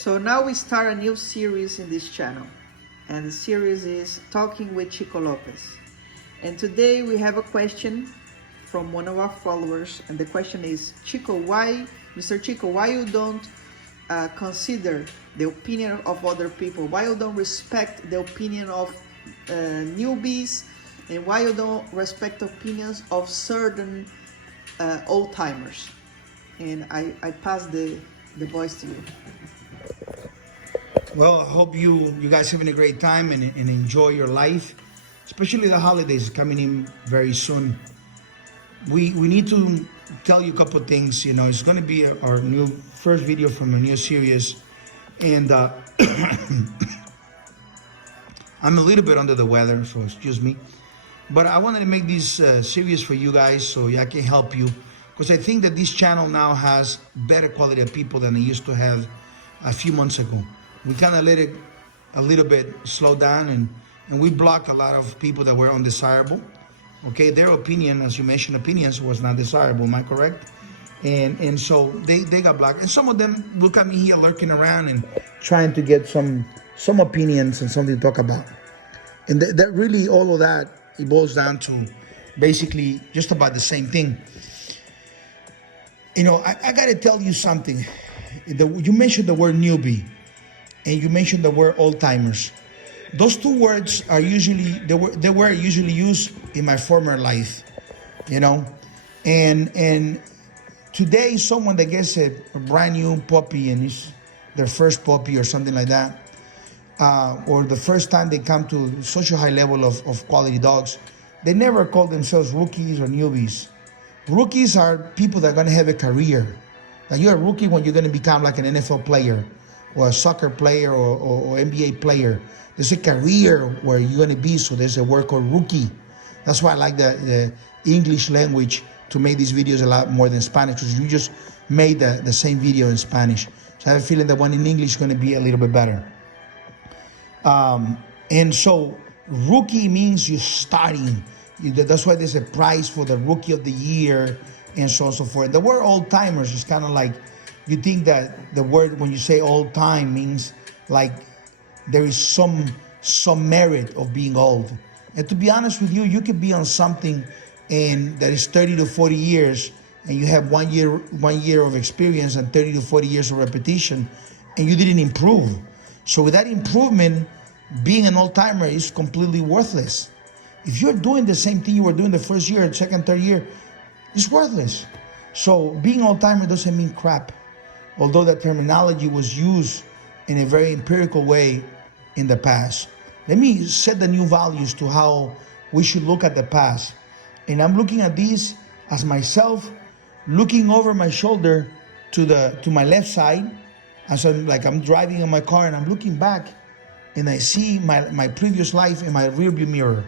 So now we start a new series in this channel, and the series is Talking with Chico Lopez. And today we have a question from one of our followers, and the question is, Mr. Chico, why you don't consider the opinion of other people? Why you don't respect the opinion of newbies, and why you don't respect opinions of certain old timers? And I pass the voice to you. Well, I hope you guys having a great time and enjoy your life, especially the holidays coming in very soon. We need to tell you a couple of things. You know, it's going to be our new first video from a new series, and I'm a little bit under the weather, so excuse me. But I wanted to make this series for you guys so I can help you, because I think that this channel now has better quality of people than it used to have a few months ago. We kind of let it a little bit slow down, and we blocked a lot of people that were undesirable. Okay, their opinion, as you mentioned, opinions was not desirable, am I correct? And so they got blocked. And some of them will come in here lurking around and trying to get some opinions and something to talk about. And that really, all of that, it boils down to basically just about the same thing. You know, I got to tell you something. You mentioned the word newbie, and you mentioned the word old timers. Those two words are usually they were usually used in my former life, you know, and today someone that gets a brand new puppy and it's their first puppy or something like that, or the first time they come to such a high level of quality dogs, they never call themselves rookies or newbies. Rookies are people that are going to have a career. Now, you're a rookie when you're going to become like an NFL player or a soccer player or NBA player. There's a career where you're going to be, so there's a word called rookie. That's why I like the English language to make these videos a lot more than Spanish, because you just made the same video in Spanish. So I have a feeling that one in English is going to be a little bit better. And so rookie means you're starting. That's why there's a prize for the rookie of the year and so on and so forth. The word old timers is kind of like, you think that the word, when you say old time, means like there is some merit of being old. And to be honest with you, you could be on something and that is 30 to 40 years, and you have 1 year of experience and 30 to 40 years of repetition, and you didn't improve. So with that improvement, being an old timer is completely worthless. If you're doing the same thing you were doing the first year, second, third year, it's worthless. So being old timer doesn't mean crap, although that terminology was used in a very empirical way in the past. Let me set the new values to how we should look at the past. And I'm looking at these as myself looking over my shoulder to my left side, as I'm driving in my car and I'm looking back and I see my previous life in my rearview mirror.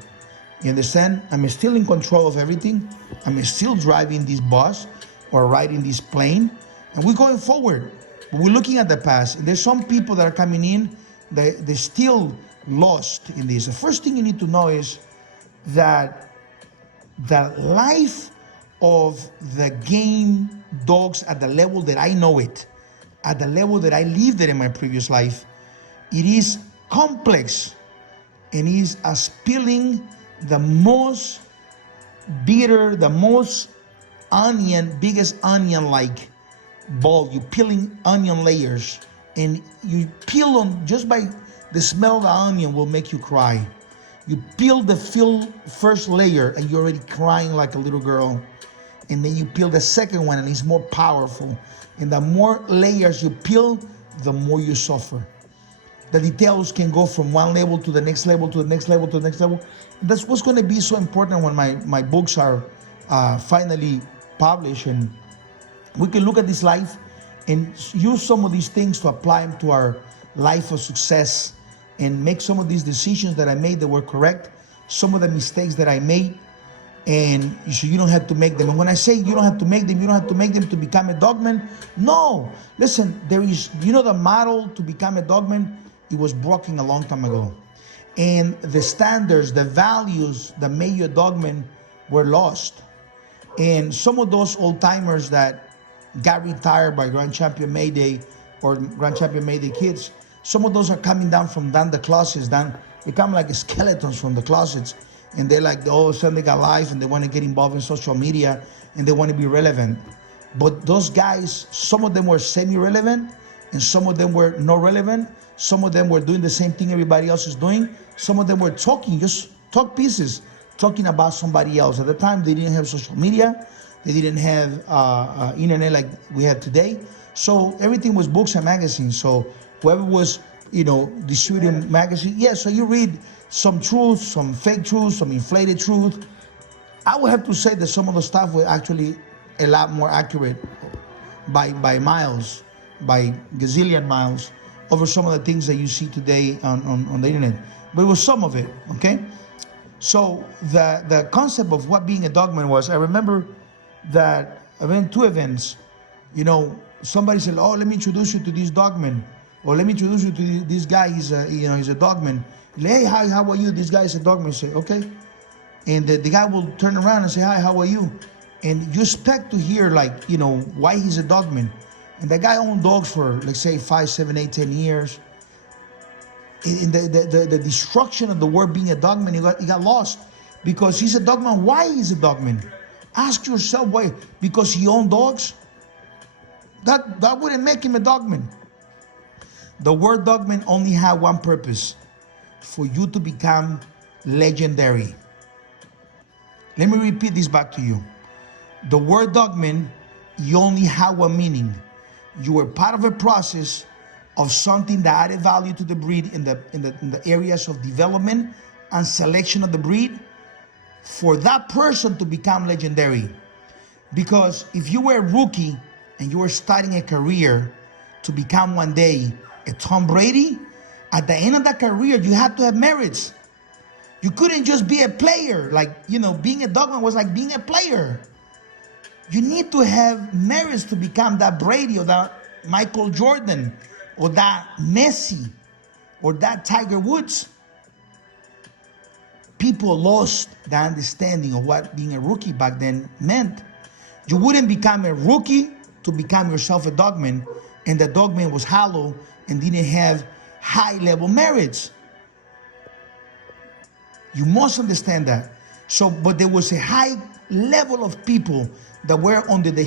You understand? I'm still in control of everything. I'm still driving this bus or riding this plane, and we're going forward. We're looking at the past. And there's some people that are coming in, they're still lost in this. The first thing you need to know is that the life of the game dogs at the level that I know it, at the level that I lived it in my previous life, it is complex and is as peeling the most bitter, the most biggest onion-like ball. You peeling onion layers, and you peel on, just by the smell of the onion will make you cry. You peel the first layer and you're already crying like a little girl. And then you peel the second one and it's more powerful. And the more layers you peel, the more you suffer. The details can go from one level to the next level, to the next level, to the next level. That's what's going to be so important when my books are finally published, and we can look at this life and use some of these things to apply them to our life of success, and make some of these decisions that I made that were correct, some of the mistakes that I made, and so you don't have to make them. And when I say you don't have to make them, you don't have to make them to become a dogman. No, listen, there is, the model to become a dogman, it was broken a long time ago. And the standards, the values that made you a dogman were lost. And some of those old timers that got retired by Grand Champion Mayday or Grand Champion made the kids. Some of those are coming down from down the closets, they come like skeletons from the closets, and they're like, all of a sudden they got life and they want to get involved in social media and they want to be relevant. But those guys, some of them were semi-relevant and some of them were not relevant. Some of them were doing the same thing everybody else is doing. Some of them were talking, just talk pieces, talking about somebody else. At the time, they didn't have social media. They didn't have internet like we have today. So everything was books and magazines. So whoever was, distributing magazine, so you read some truth, some fake truth, some inflated truth. I would have to say that some of the stuff were actually a lot more accurate by miles, by gazillion miles, over some of the things that you see today on the internet. But it was some of it, okay? So the concept of what being a dogman was, I remember that I went to events, somebody said, oh, let me introduce you to this dogman, or let me introduce you to this guy, he's a dogman. Hey, hi, how are you? This guy is a dogman. You say, okay. And the guy will turn around and say, hi, how are you? And you expect to hear why he's a dogman. And the guy owned dogs for, let's say, 5, 7, 8, 10 years. In the destruction of the word being a dogman, he got lost. Because he's a dogman. Why he's a dogman? Ask yourself why. Because he owned dogs? That wouldn't make him a dogman. The word dogman only had one purpose: for you to become legendary. Let me repeat this back to you. The word dogman, you only have one meaning. You were part of a process of something that added value to the breed in the areas of development and selection of the breed, for that person to become legendary. Because if you were a rookie and you were starting a career to become one day a Tom Brady, at the end of that career, you had to have merits. You couldn't just be a player. Being a dogman was like being a player. You need to have merits to become that Brady or that Michael Jordan or that Messi or that Tiger Woods. People lost the understanding of what being a rookie back then meant. You wouldn't become a rookie to become yourself a dogman, and the dogman was hollow and didn't have high-level merits. You must understand that. But there was a high level of people that were under the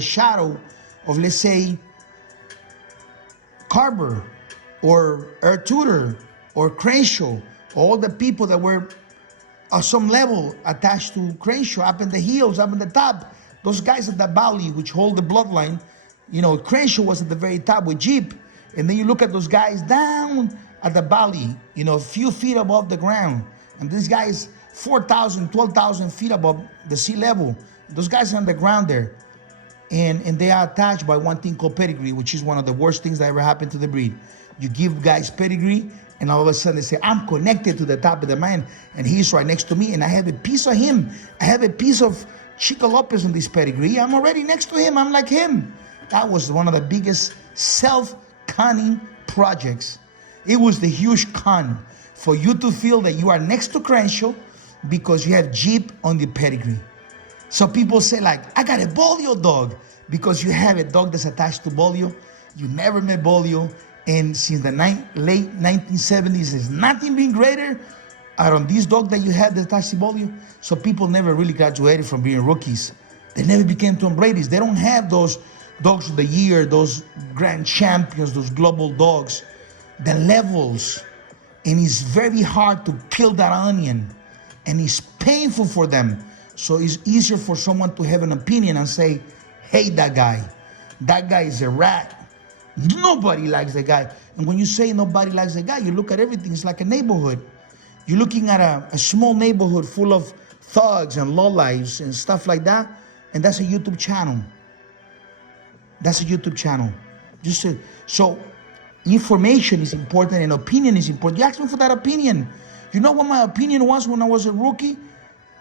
shadow of, let's say, Carver or Earl Tudor or Crenshaw, all the people that were at some level attached to Crenshaw, up in the hills, up in the top. Those guys at the valley, which hold the bloodline, Crenshaw was at the very top with Jeep. And then you look at those guys down at the valley, a few feet above the ground. And these guys, 4,000, 12,000 feet above the sea level. Those guys are on the ground there. And they are attached by one thing called pedigree, which is one of the worst things that ever happened to the breed. You give guys pedigree, and all of a sudden they say, I'm connected to the top of the man, and he's right next to me, and I have a piece of him. I have a piece of Chico Lopez on this pedigree. I'm already next to him. I'm like him. That was one of the biggest self-conning projects. It was the huge con for you to feel that you are next to Crenshaw because you have Jeep on the pedigree. So people say I got a Bolio dog because you have a dog that's attached to Bolio. You never met Bolio. And since the late 1970s, there's nothing been greater on this dog that you have that's attached to Bolio. So people never really graduated from being rookies. They never became Tom Brady's. They don't have those dogs of the year, those grand champions, those global dogs. The levels. And it's very hard to peel that onion. And it's painful for them. So it's easier for someone to have an opinion and say, hey, that guy is a rat. Nobody likes the guy. And when you say nobody likes the guy, you look at everything. It's like a neighborhood. You're looking at a small neighborhood full of thugs and lowlifes and stuff like that. And that's a YouTube channel. That's a YouTube channel. So information is important and opinion is important. You asked me for that opinion. You know what my opinion was when I was a rookie?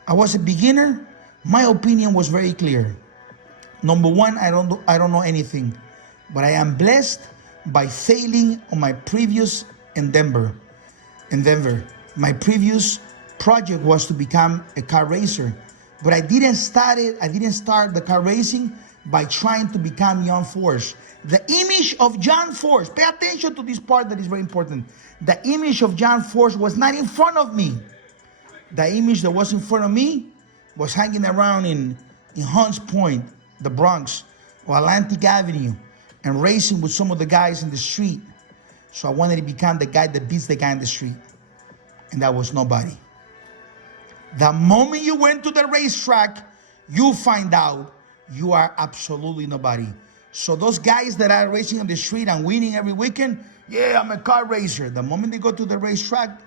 I was a beginner. My opinion was very clear. Number one, I don't know anything. But I am blessed by failing on my previous endeavor. My previous project was to become a car racer. But I didn't start the car racing by trying to become John Force. The image of John Force, pay attention to this part that is very important. The image of John Force was not in front of me. The image that was in front of me was hanging around in Hunts Point, the Bronx, or Atlantic Avenue, and racing with some of the guys in the street. So I wanted to become the guy that beats the guy in the street. And that was nobody. The moment you went to the racetrack, you find out you are absolutely nobody. So those guys that are racing on the street and winning every weekend, yeah, I'm a car racer. The moment they go to the racetrack,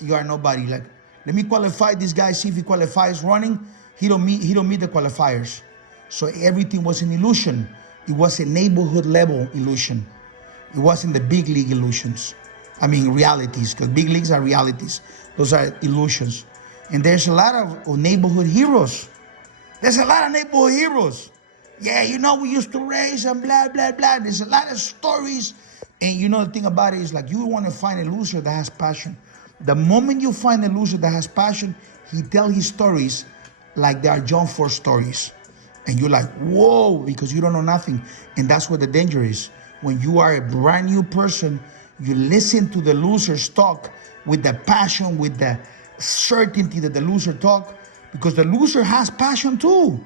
you are nobody. Like, let me qualify this guy, see if he qualifies running. He don't meet the qualifiers. So everything was an illusion. It was a neighborhood level illusion. It wasn't the big league illusions. I mean realities, because big leagues are realities. Those are illusions. And there's a lot of neighborhood heroes. There's a lot of neighborhood heroes. Yeah, you know, we used to race and blah, blah, blah. There's a lot of stories. And you know, the thing about it is, like, you want to find a loser that has passion. The moment you find a loser that has passion, he tells his stories like they are John Ford stories. And you're like, whoa, because you don't know nothing. And that's where the danger is. When you are a brand new person, you listen to the losers talk with the passion, with the certainty that the loser talk, because the loser has passion too.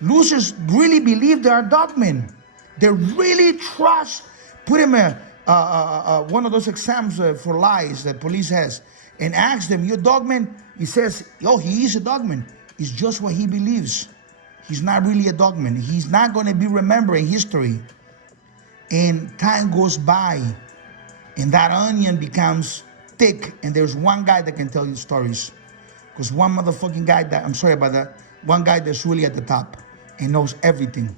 Losers really believe they are dogmen. They really trust. Put him one of those exams for lies that police has, and ask them, "You're dogman?" He says, "Oh, he is a dogman." It's just what he believes. He's not really a dogman. He's not going to be remembering history. And time goes by, and that onion becomes thick, and there's one guy that can tell you stories. Because one motherfucking guy that, I'm sorry about that, one guy that's really at the top and knows everything.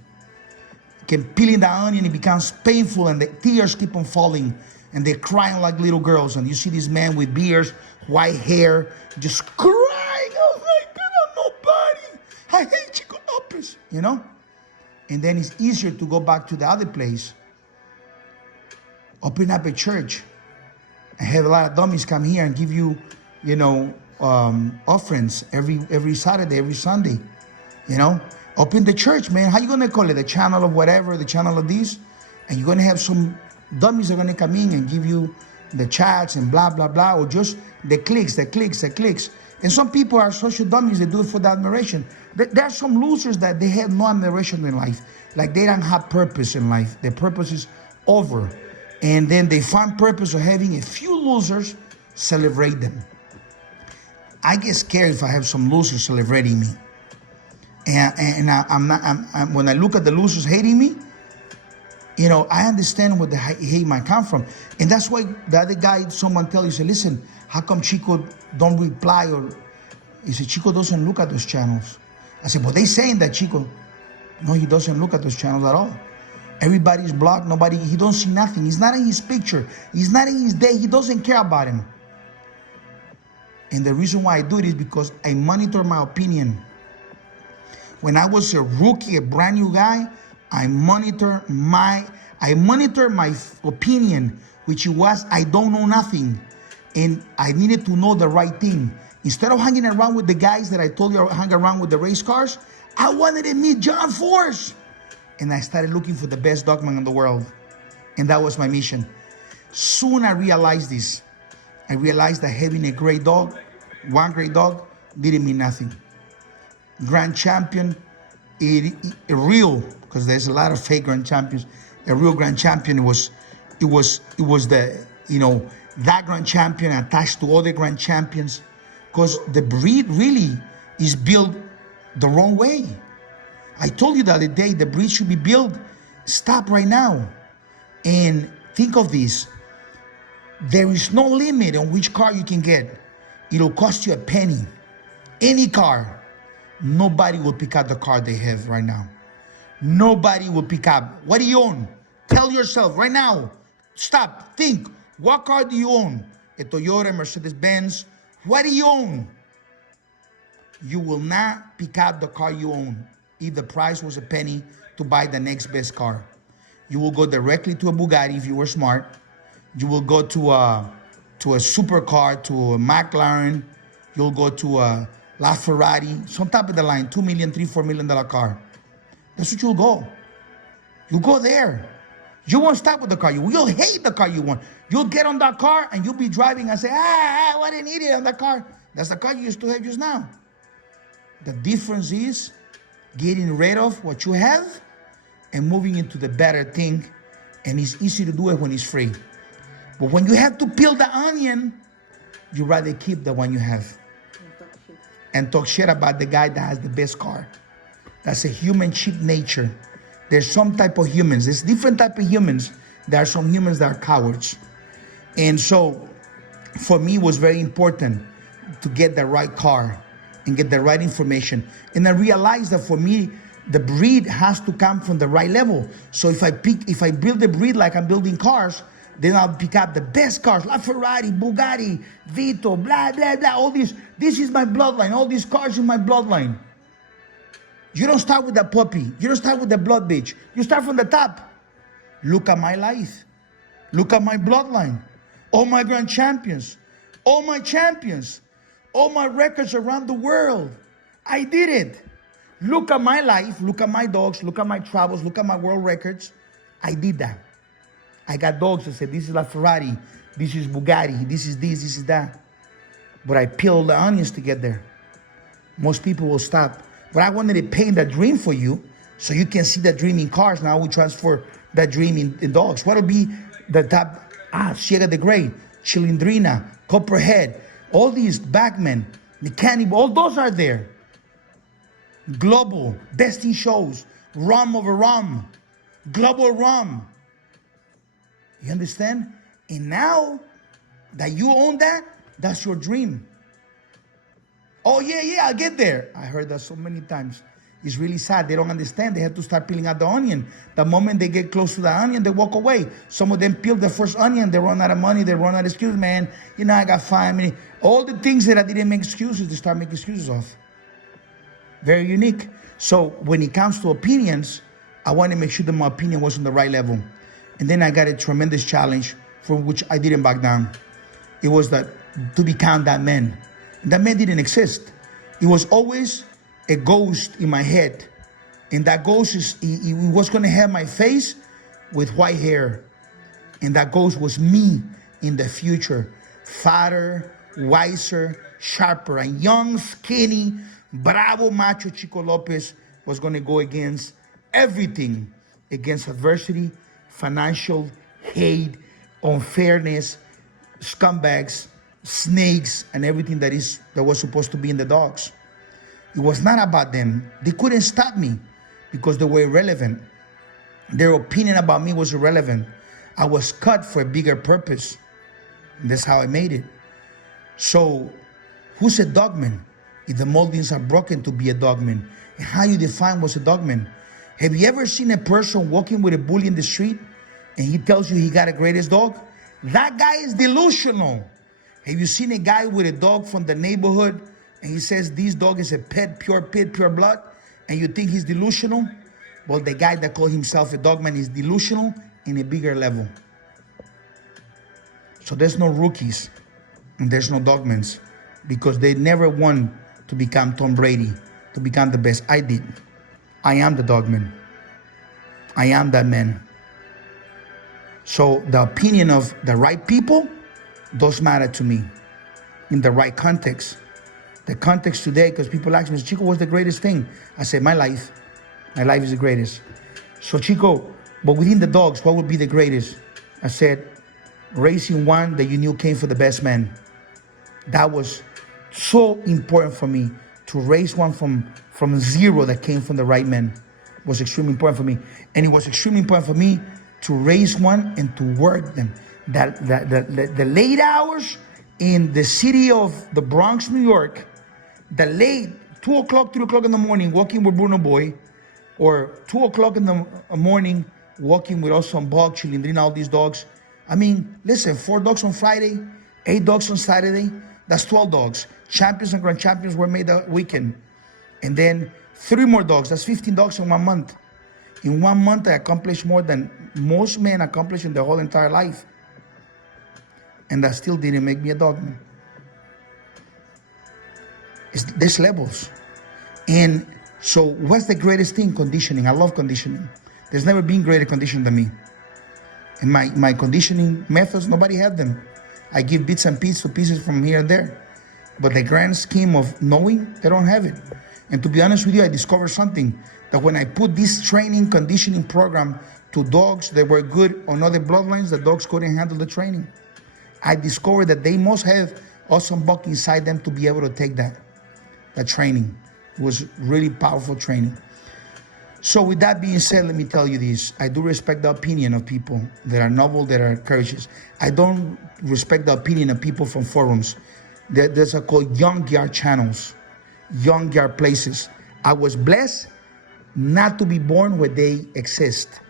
Can peel in the onion, it becomes painful, and the tears keep on falling, and they're crying like little girls. And you see this man with beards, white hair, just crying. Oh my God, I'm nobody. I hate Chico Lopez, you know? And then it's easier to go back to the other place. Open up a church and have a lot of dummies come here and give you, you know, offerings every Saturday, every Sunday, you know. Open the church, man. How you gonna call it? The channel of whatever, the channel of this, and you're gonna have some dummies that are gonna come in and give you the chats and blah blah blah, or just the clicks. And some people are social dummies that do it for the admiration. There are some losers that they have no admiration in life, like they don't have purpose in life. Their purpose is over, and then they find purpose of having a few losers celebrate them. I get scared if I have some losers celebrating me. And I'm when I look at the losers hating me, you know, I understand where the hate might come from. And that's why the other guy, someone tell you, say, listen, how come Chico don't reply? Or he said, Chico doesn't look at those channels. I said, but they saying that Chico, no, he doesn't look at those channels at all. Everybody's blocked, nobody, he don't see nothing. He's not in his picture. He's not in his day. He doesn't care about him. And the reason why I do it is because I monitor my opinion. When I was a rookie, a brand new guy, I monitor my opinion, which was I don't know nothing. And I needed to know the right thing. Instead of hanging around with the guys that I told you I hang around with the race cars, I wanted to meet John Force. And I started looking for the best dogman in the world. And that was my mission. Soon I realized this. I realized that having a great dog, one great dog, didn't mean nothing. Grand champion, a real, because there's a lot of fake grand champions. A real grand champion was the, you know, that grand champion attached to other grand champions, because the breed really is built the wrong way. I told you the other day, the breed should be built. Stop right now and think of this. There is no limit on which car you can get. It'll cost you a penny. Any car. Nobody will pick up the car they have right now. Nobody will pick up. What do you own? Tell yourself right now. Stop. Think. What car do you own? A Toyota, Mercedes-Benz. What do you own? You will not pick up the car you own if the price was a penny to buy the next best car. You will go directly to a Bugatti if you were smart. You will go to a supercar, to a McLaren. You'll go to a LaFerrari, some top of the line, $2 million, $3, $4 million car. That's what you'll go. You'll go there. You won't stop with the car. You'll hate the car you want. You'll get on that car and you'll be driving and say, what an idiot on that car. That's the car you used to have just now. The difference is getting rid of what you have and moving into the better thing. And it's easy to do it when it's free. But when you have to peel the onion, you rather keep the one you have. And talk shit about the guy that has the best car. That's a human cheat nature. There's some type of humans. There's different type of humans. There are some humans that are cowards. And so, for me, it was very important to get the right car and get the right information. And I realized that for me, the breed has to come from the right level. So if I build the breed like I'm building cars, then I'll pick up the best cars, like Ferrari, Bugatti, Vito, blah, blah, blah, all these. This is my bloodline. All these cars in my bloodline. You don't start with the puppy. You don't start with the blood bitch. You start from the top. Look at my life. Look at my bloodline. All my grand champions. All my champions. All my records around the world. I did it. Look at my life. Look at my dogs. Look at my travels. Look at my world records. I did that. I got dogs that said, this is like Ferrari. This is Bugatti. This is this. This is that. But I peeled the onions to get there. Most people will stop. But I wanted to paint that dream for you so you can see that dream in cars. Now we transfer that dream in dogs. What'll be the top? Ciega de Grey, Chilindrina, Copperhead, all these backmen, Mechanic, all those are there. Global, best in shows, rum over rum, global rum. You understand? And now that you own that, that's your dream. Oh, yeah, I'll get there. I heard that so many times. It's really sad. They don't understand. They have to start peeling out the onion. The moment they get close to the onion, they walk away. Some of them peel the first onion. They run out of money. They run out of excuses. Man, I got 5 minutes. All the things that I didn't make excuses, they start making excuses of. Very unique. So when it comes to opinions, I want to make sure that my opinion was on the right level. And then I got a tremendous challenge from which I didn't back down. It was that to become that man. That man didn't exist. It was always a ghost in my head. And that ghost he was going to have my face with white hair. And that ghost was me in the future. Fatter, wiser, sharper. And young, skinny, bravo, macho Chico Lopez was going to go against everything. Against adversity, financial, hate, unfairness, scumbags, snakes, and everything that was supposed to be in the dogs. It was not about them. They couldn't stop me because they were irrelevant. Their opinion about me was irrelevant. I was cut for a bigger purpose. And that's how I made it. So, who's a dogman? If the moldings are broken to be a dogman. And how you define what's a dogman? Have you ever seen a person walking with a bully in the street and he tells you he got a greatest dog? That guy is delusional. Have you seen a guy with a dog from the neighborhood and he says this dog is a pure blood, and you think he's delusional? Well, the guy that called himself a dogman is delusional in a bigger level. So there's no rookies and there's no dogmans because they never want to become Tom Brady, to become the best. I did. I am the dogman. I am that man. So the opinion of the right people does matter to me in the right context. The context today, because people ask me, Chico, what's the greatest thing? I say, my life. My life is the greatest. So Chico, but within the dogs, what would be the greatest? I said, raising one that you knew came for the best man. That was so important for me, to raise one from zero that came from the right man. It was extremely important for me. And it was extremely important for me to raise one and to work them. The late hours in the city of the Bronx, New York, the late 2 o'clock, 3 o'clock in the morning walking with Bruno Boy, or 2 o'clock in the morning walking with Awesome Bug, Chilindrina, all these dogs. I mean, listen, 4 dogs on Friday, 8 dogs on Saturday, that's 12 dogs. Champions and grand champions were made that weekend. And then 3 more dogs, that's 15 dogs in 1 month. In 1 month, I accomplished more than most men accomplish in their whole entire life. And that still didn't make me a dogman. There's levels. And So what's the greatest thing? Conditioning. I love conditioning. There's never been greater conditioning than me. And my conditioning methods, nobody had them. I give bits and pieces from here and there. But the grand scheme of knowing, they don't have it. And to be honest with you, I discovered something, that when I put this training conditioning program to dogs that were good on other bloodlines, the dogs couldn't handle the training. I discovered that they must have awesome buck inside them to be able to take that training. It was really powerful training. So with that being said, let me tell you this. I do respect the opinion of people that are noble, that are courageous. I don't respect the opinion of people from forums. There's a called young yard channels, young yard places. I was blessed not to be born where they exist.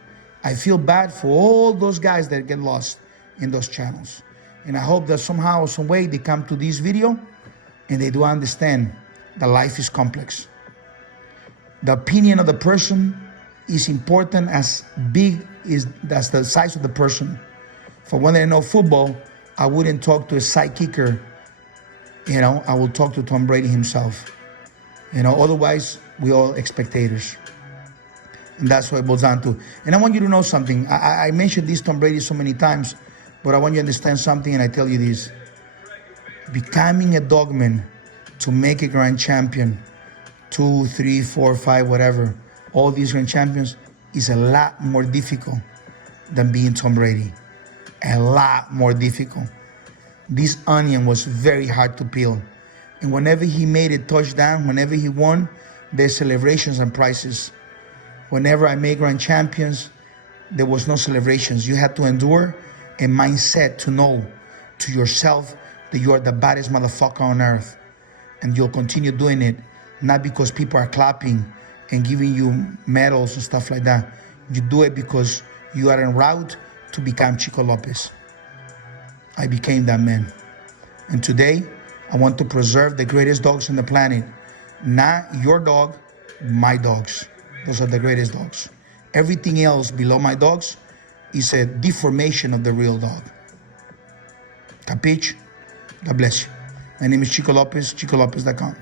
I feel bad for all those guys that get lost in those channels. And I hope that somehow, some way, they come to this video and they do understand that life is complex. The opinion of the person is important as big as the size of the person. For when I know football, I wouldn't talk to a side kicker. I will talk to Tom Brady himself. Otherwise, we all spectators. And that's what it boils down to. And I want you to know something. I mentioned this Tom Brady so many times, but I want you to understand something, and I tell you this. Becoming a dogman to make a grand champion, 2, 3, 4, 5, whatever, all these grand champions, is a lot more difficult than being Tom Brady. A lot more difficult. This onion was very hard to peel. And whenever he made a touchdown, whenever he won, there's celebrations and prizes. Whenever I made grand champions, there was no celebrations. You had to endure a mindset to know to yourself that you are the baddest motherfucker on earth. And you'll continue doing it, not because people are clapping and giving you medals and stuff like that. You do it because you are en route to become Chico Lopez. I became that man. And today, I want to preserve the greatest dogs on the planet. Not your dog, my dogs. Those are the greatest dogs. Everything else below my dogs is a deformation of the real dog. Capiche? God bless you. My name is Chico Lopez, ChicoLopez.com.